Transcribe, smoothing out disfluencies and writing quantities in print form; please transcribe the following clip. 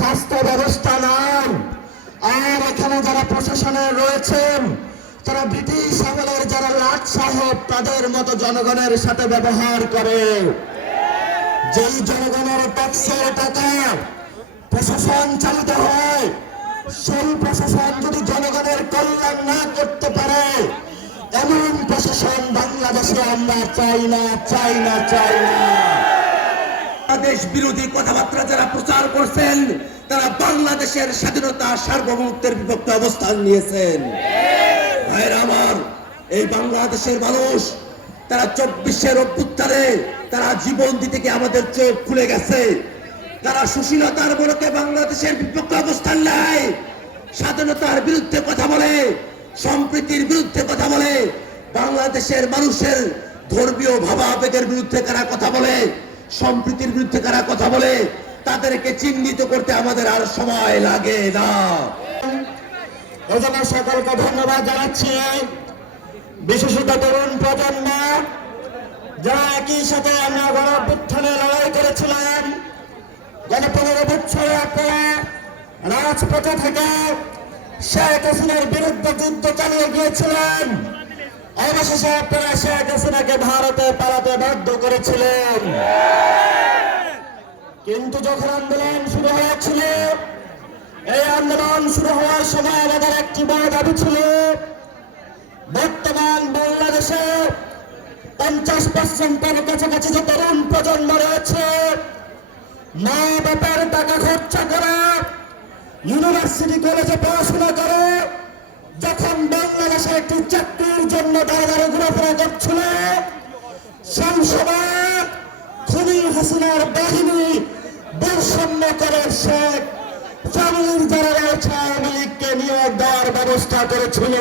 স্বাস্থ্য ব্যবস্থা নাই। আর এখানে যারা প্রশাসনে রয়েছেন তারা ব্রিটিশ আমলের যারা লাট সাহেব তাদের মতো জনগণের সাথে ব্যবহার করে। যেই জনগণের ট্যাক্সের টাকা প্রশাসন চালিত হয়, সেই প্রশাসন যদি জনগণের কল্যাণ না করতে পারে, এমন প্রশাসন বাংলাদেশে আমরা চাই না, চাই না, চাই না। দেশ বিরোধী কথাবার্তা যারা প্রচার করছেন তারা বাংলাদেশের স্বাধীনতা সার্বভৌমত্বের বিপক্ষে অবস্থান নিয়েছেন। ভাইরা আমার, এই বাংলাদেশের মানুষ তারা 24-এর অভ্যুত্থানে তারা জীবন দিতে গিয়ে আমাদের চোখ খুলে গেছে। তারা সুশীলতার বলকে বাংলাদেশের বিপক্ষে অবস্থান নেয়, স্বাধীনতার বিরুদ্ধে কথা বলে, সম্প্রীতির বিরুদ্ধে কথা বলে, বাংলাদেশের মানুষের ধর্মীয় ভাবাবেগের বিরুদ্ধে কারা কথা বলে, সম্প্রীতির বিরুদ্ধে কারা কথা বলে, তাদেরকে চিহ্নিত করতে আমাদের আর সময় লাগে না। এজন্য সকলকে ধন্যবাদ জানাচ্ছি। বিশেষত তরুণ প্রজন্ম যারা একই সাথে আমরা গণঅভ্যুত্থানে লড়াই করেছিলাম, গত 15 বছরে আপনারা রাজপথে থেকে শেখ হাসিনার বিরুদ্ধে যুদ্ধ চালিয়ে গিয়েছিলেন। অবশেষে আপনারা শেখ হাসিনাকে ভারতে পালাতে বাধ্য করেছিলেন। কিন্তু যখন আন্দোলন শুরু হয়েছিল, এই আন্দোলন শুরু হওয়ার সময় আমাদের একটি বড় দাবি ছিল, বর্তমান বাংলাদেশে 50%-এর কাছাকাছি যে তরুণ প্রজন্ম রয়েছে, মা বাবার টাকা খরচা করে ইউনিভার্সিটি কলেজে পড়াশোনা করে যখন বাংলাদেশে একটি চাকরির জন্য দাঁড়াদাঁড়ি ঘোরাফেরা করছিল, সেই সময় খুনি হাসিনার বাহিনী বৈষম্য করে শেখ ফ্যামিলির যারা রয়েছে আওয়ামী লীগকে নিয়োগ দেওয়ার ব্যবস্থা করেছিল।